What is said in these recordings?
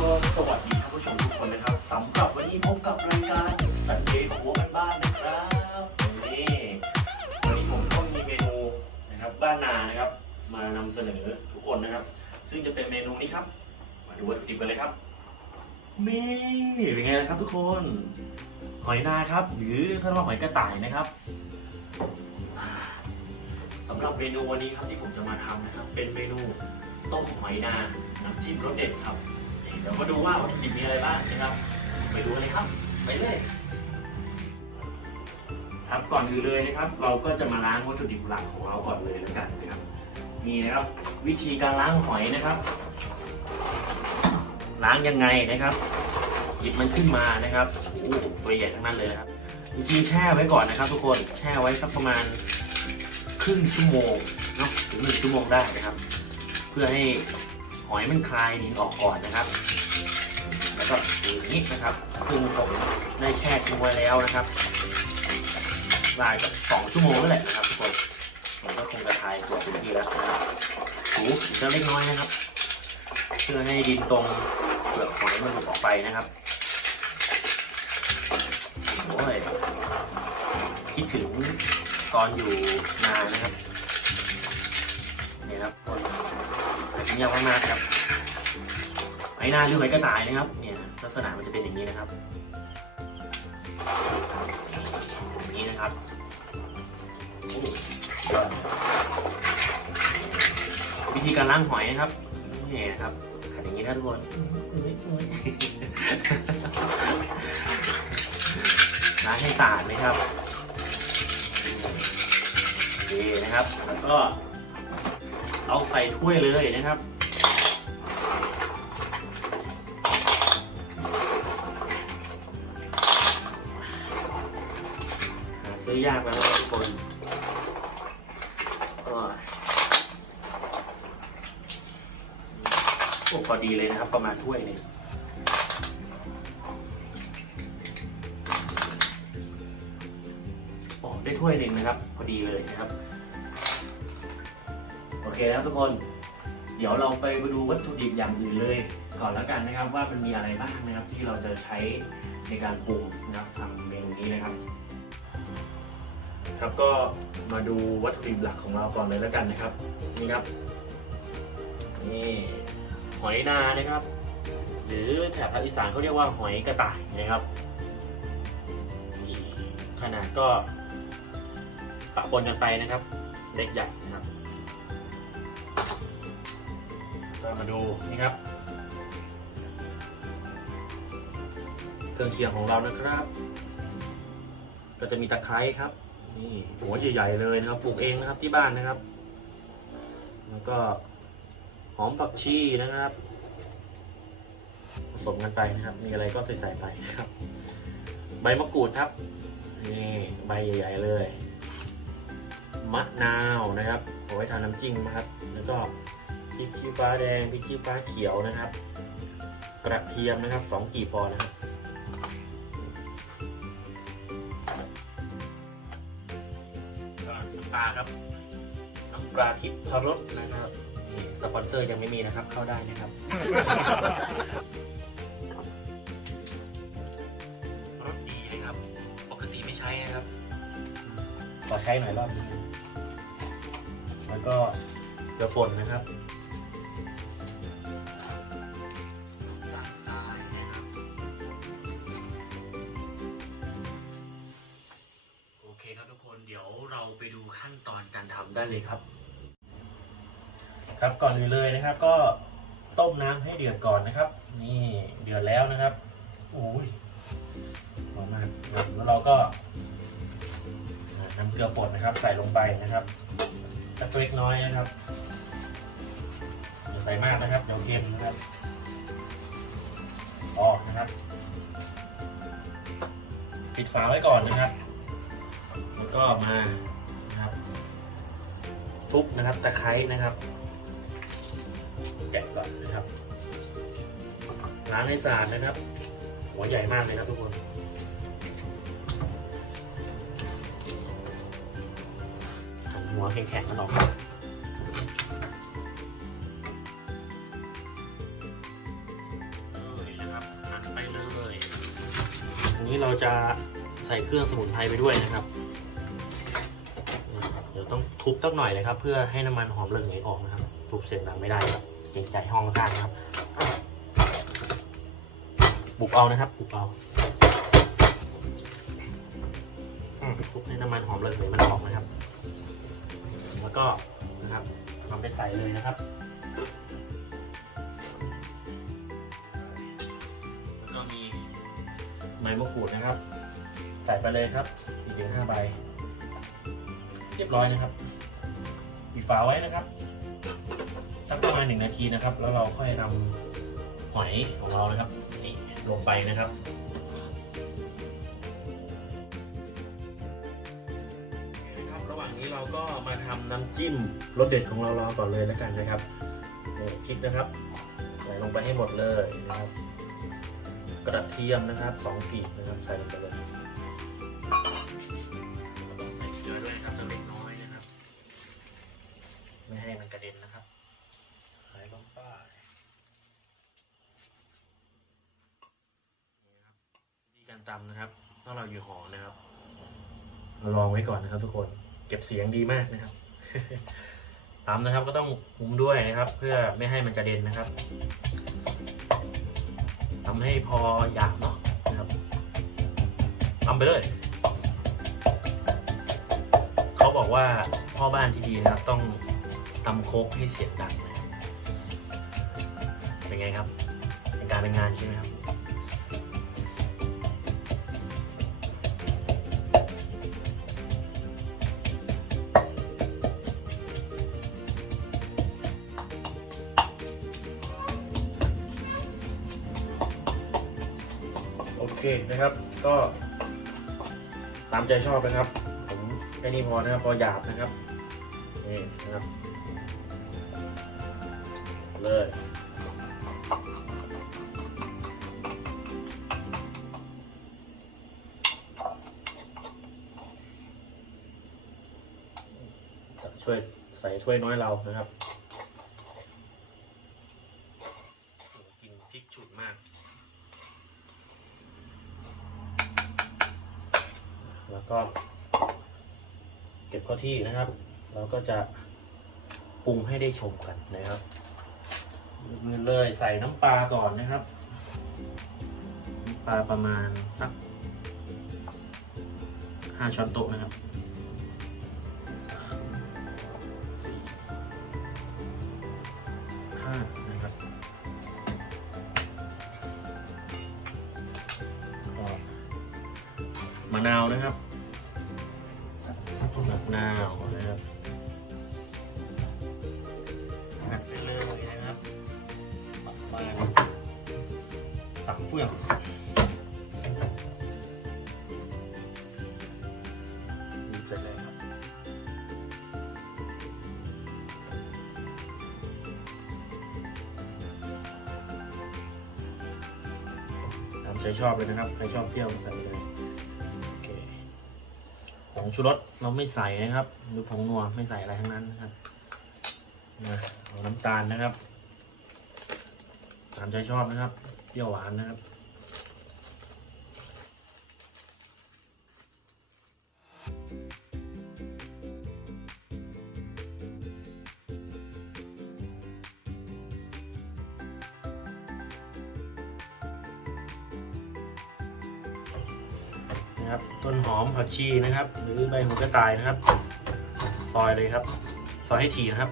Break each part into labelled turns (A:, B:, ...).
A: ก็สวัสดีท่านผู้ชมทุกคนนะครับสำหรับวันนี้พบกับรายการสันเดย์ครัวบ้านนะครับนี่วันนี้ผมก็มีเมนูนะครับบ้านนานะครับ มานำเสนอทุกคนนะครับ ซึ่งจะเป็นเมนูนี้ครับ มาดูวัตถุดิบกันเลยครับนี่เป็นไงนะครับทุกคนหอยนาครับ หรือเรียกว่าหอยกระต่ายนะครับสำหรับเมนูวันนี้ครับที่ผมจะมาทำนะครับ เป็นเมนูต้มหอยนาน้ำจิ้มรสเด็ดครับ เดี๋ยวมาดูว่าวัตถุดิบมีอะไรบ้างนะครับไปดูเลยครับ ไปเลย ครับก่อนอื่นเลยนะครับ เราก็จะมาล้างวัตถุดิบหลักของเราก่อนเลยแล้วกันนะครับนี่นะครับวิธีการล้างหอยนะครับ ล้างยังไงนะครับหยิบมันขึ้นมานะครับโอ้โหตัวใหญ่ทั้งนั้นเลยนะครับจริงๆแช่ไว้ก่อนนะครับ ทุกคนแช่ไว้สักประมาณครึ่งชั่วโมงเนาะถึงหนึ่งชั่วโมงได้นะครับ เพื่อให้ หอยมันคลายดินออกก่อนนะครับ แล้วก็อย่างนี้นะครับ ซึ่งผมได้แช่ทิ้งไว้แล้วนะครับได้กับสองชั่วโมงนั่นแหละนะครับทุกคนมันก็คงจะคลายตัวเต็มที่แล้วนะครับถูอีกสักเล็กน้อยนะครับ เพื่อให้ดินตรงเปลือกหอยมันหลุดออกไปนะครับโอ้ยคิดถึงตอนอยู่นานะครับ นี่ครับ คนหายเงียบมากครับหอยนาหรือหอยกระต่ายนะครับ เนี่ยลักษณะมันจะเป็นอย่างนี้นะครับอย่างนี้นะครับวิธีการล้างหอยนะครับนี่นะครับอย่างนี้นะทุกคนล้างให้สะอาดนะครับนี่นะครับแล้วก็เอาใส่ถ้วยเลยนะครับ ยากแล้วนะครับทุกคนโอ้พอดีเลยนะครับ ประมาณถ้วยหนึงโอ้ได้ถ้วยหนึ่งนะครับ พอดีเลยนะครับ โอเคแล้วทุกคน เดี๋ยวเราไปดูวัตถุดิบอย่างอื่นเลย ก่อนแล้วกันนะครับว่ามันมีอะไรบ้างนะครับ ที่เราจะใช้ในการปรุงนะครับทำเมนูนี้นะครับ ครับก็มาดูวัตถุดิบหลักของเราก่อนเลยแล้วกันนะครับ นี่ครับ นี่หอยนานะครับ หรือแถบภาคอีสานเขาเรียกว่าหอยกระต่ายนะครับขนาดก็ปะปนกันไปนะครับ เล็กใหญ่นะครับก็มาดูนี่ครับ เครื่องเคียงของเรานะครับ ก็จะมีตะไคร้ครับ นี่หัวใหญ่ๆเลยนะครับปลูกเองนะครับที่บ้านนะครับ แล้วก็หอมผักชีนะครับผสมกันไปนะครับ มีอะไรก็ใส่ใส่ไปนะครับ ใบมะกรูดครับ นี่ใบใหญ่ๆเลย มะนาวนะครับเอาไว้ทานน้ำจิ้มนะครับ แล้วก็พริกชี้ฟ้าแดงพริกชี้ฟ้าเขียวนะครับ กระเทียมนะครับสองกีบพอนะครับ ปลาครับน้ำปลาทิพย์พรสนะครับนี่สปอนเซอร์ยังไม่มีนะครับ เข้าได้นะครับรสดีเลยครับ ปกติไม่ใช้นะครับ ขอใช้หน่อยรอบนึงแล้วก็เกลือป่นนะครับ ขั้นตอนการทำได้เลยครับ ครับก่อนอื่นเลยนะครับ ก็ต้มน้ำให้เดือดก่อนนะครับ นี่เดือดแล้วนะครับโอ้ยหอมมากแล้วเราก็น้ำเกลือป่นนะครับ ใส่ลงไปนะครับสักเล็กน้อยนะครับอย่าใส่มากนะครับเดี๋ยวเค็มนะครับพอกนะครับ ปิดฝาไว้ก่อนนะครับ แล้วก็มา ทุบนะครับตะไคร้นะครับแกะก่อนนะครับล้างให้สะอาดนะครับ หัวใหญ่มากเลยครับทุกคนหัวแข็งๆมันออกมาเลยอันนี้เราจะใส่เครื่องสมุนไพรไปด้วยนะครับเดี๋ยว ต้องทุบสักหน่อยเลยครับ เพื่อให้น้ำมันหอมระเหยออกนะครับ ทุบเสียงดังไม่ได้ครับเกรงใจห้องข้างนะครับ บุกเอานะครับ บุกเอาทุบให้น้ำมันหอมระเหยมันออกนะครับ แล้วก็นะครับทำไปใส่เลยนะครับแล้วก็มีใบมะกรูดนะครับ ใส่ไปเลยครับอีกถึงห้าใบ รียบร้อยนะครับปิดฝาไว้นะครับสักประมาณหนึ่งนาทีนะครับ แล้วเราค่อยนำหอยของเรานะครับนี่ลงไปนะครับนะครับระหว่างนี้เราก็มาทำน้ำจิ้มรสเด็ดของเรารอก่อนเลยแล้วกันนะครับนี่พริกนะครับใส่ลงไปให้หมดเลยนะครับ กระเทียมนะครับสองกีบนะครับใส่ลงไปเลย ไปนี่ครับวิธีการตำนะครับถ้าเราอยู่หอนะครับเราลองไว้ก่อนนะครับ ทุกคนเก็บเสียงดีมากนะครับตามนะครับก็ต้องคุมด้วยนะครับ เพื่อไม่ให้มันกระเด็นนะครับทำให้พอหยาบเนาะนะครับทำไปเลยเขาบอกว่าพ่อบ้านที่ดีนะครับ ต้องตำโคกให้เสียงดังนะ เป็นไงครับเป็นการเป็นงานใช่ไหมครับโอเคนะครับก็ตามใจชอบนะครับ ผมแค่นี้พอนะครับพอหยาบนะครับนี่นะครับเอาเลย ช่วยใส่ถ้วยน้อยเรานะครับโอ้กลินพริกฉุนมาก แล้วก็ เก็บเข้าที่นะครับ เราก็จะปรุงให้ได้ชมกันนะครับมือเลยใส่น้ำปลาก่อนนะครับน้ำปลาประมาณสักห้าช้อนโต๊ะนะครับ มะนาวนะครับมะนาวนะครับหั่นไปเลยนะครับประมาณสามเฟื่องนี่จะได้ครับตามใจชอบเลยนะครับ ใครชอบเปรี้ยวก็ใส่ไปเลยโอเคผง ชูรสเราไม่ใส่นะครับ หรือผงนัวไม่ใส่อะไรทั้งนั้นนะครับนะเอาน้ำตาลนะครับตามใจชอบนะครับเปรี้ยวหวานนะครับ นะครับ ต้นหอมผักชีนะครับ หรือใบหูกระต่ายนะครับ ซอยเลยครับ ซอยให้ถี่นะครับ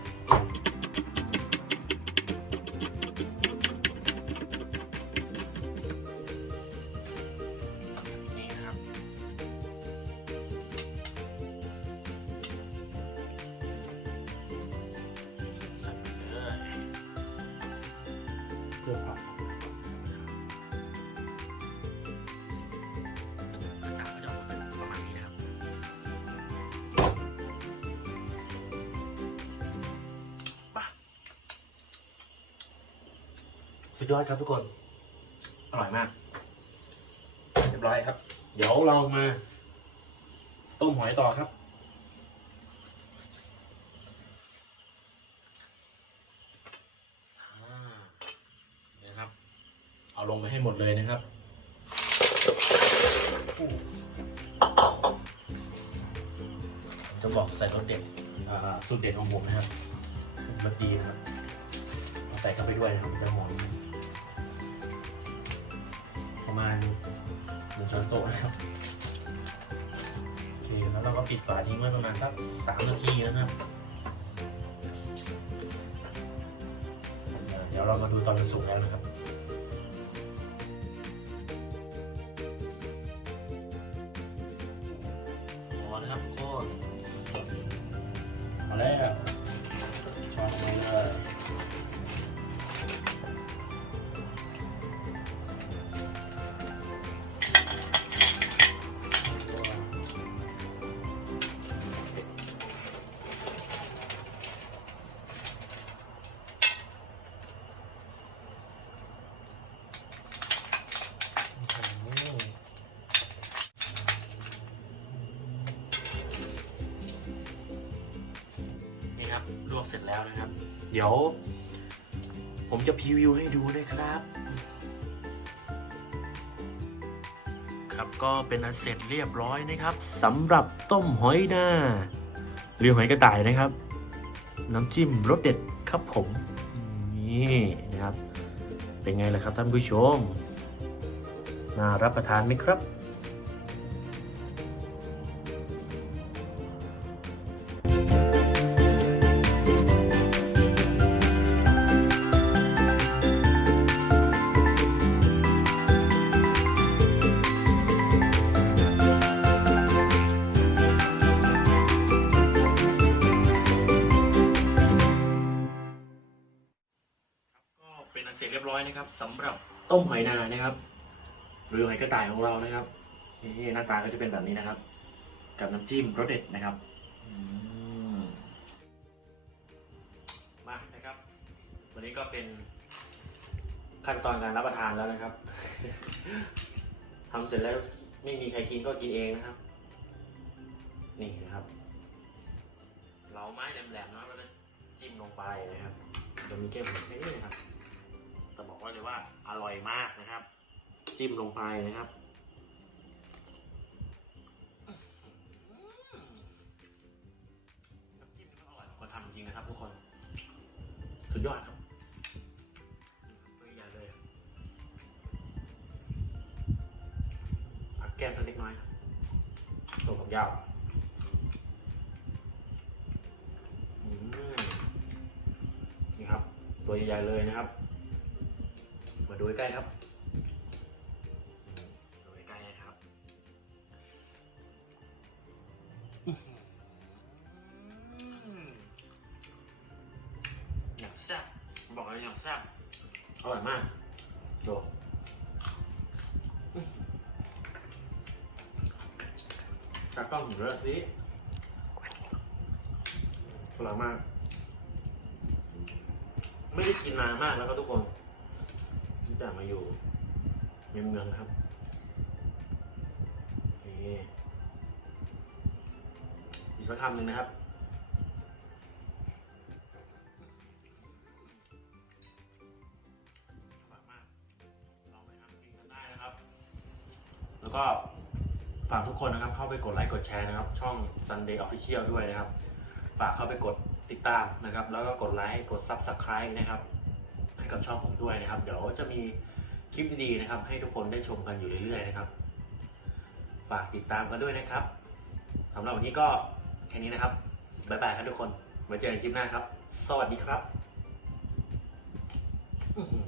A: ดยอดครับทุกคน อร่อยมาก เรียบร้อยครับ เดี๋ยวเรามา ต้มหอยต่อครับอ่านี่นะครับ เอาลงไปให้หมดเลยนะครับจะบอกใส่รสเด็ดอ่าสูตรเด็ดของผมนะครับรสดีนะครับเอา ใส่เข้าไปด้วยนะครับจะหอมประมาณหนึ่งช้อนโต๊ะนะครับโอเคแล้วเราก็ปิดฝาทิ้งไว้ประมาณสักสามนาทีนะครับเดี๋ยวเรามาดูตอนมันสุกแล้วนะครับ นี่ครับลวกเสร็จแล้วนะครับ เดี๋ยว ผมจะพรีวิวให้ดูนะครับ ครับก็เป็นอันเสร็จเรียบร้อยนะครับสำหรับต้มหอยนาหรือหอยกระต่ายนะครับ น้ำจิ้มรสเด็ดครับผมนี่นะครับ เป็นไงล่ะครับท่านผู้ชมน่ารับประทานไหมครับ สำหรับต้มหอยนานะครับ หรือหอยกระต่ายของเรานะครับนี่หน้าตาก็จะเป็นแบบนี้นะครับ กับน้ำจิ้มรสเด็ดนะครับอืมมานะครับ วันนี้ก็เป็นขั้นตอนการรับประทานแล้วนะครับทำเสร็จแล้วไม่มีใครกินก็กินเองนะครับ นี่นะครับเราไม้แหลมๆเนาะแล้วก็จิ้มลงไปนะครับจะมีแก้มแบบนี้นะครับ แต่บอกว่าเลยว่าอร่อยมากนะครับ จิ้มลงไปนะครับน้ำจิ้มนี่มันอร่อยกว่าทำจริงนะครับทุกคน สุดยอดครับตัวใหญ่เลยผักแก้มตัวเล็กน้อยครับตัวผมยาวอืมนี่ครับ ตัวใหญ่ๆเลยนะครับมา ดูใกล้ๆครับ ดูใกล้ๆนะครับ อย่างแซ่บบอกเลยอย่างแซ่บอร่อยมากดูตากล้องเหลือสิอร่อยมาก ไม่ได้กินนานมากแล้วครับทุกคน ที่จะมาอยู่ในเมืองครับนี่อีกสักคำหนึ่งนะครับอร่อยมากลองไปทำกินกันได้นะครับแล้วก็ฝากทุกคนนะครับเข้าไปกดไลค์กดแชร์นะครับ ช่อง Sunday Official ด้วยนะครับ ฝากเข้าไปกดติดตามนะครับ แล้วก็กดไลค์กด Subscribe นะครับ กับช่องผมด้วยนะครับ เดี๋ยวจะมีคลิปดีๆนะครับ ให้ทุกคนได้ชมกันอยู่เรื่อยๆนะครับ ฝากติดตามกันด้วยนะครับสำหรับวันนี้ก็แค่นี้นะครับบ๊ายบายครับทุกคนไว้เจอกันคลิปหน้าครับ สวัสดีครับ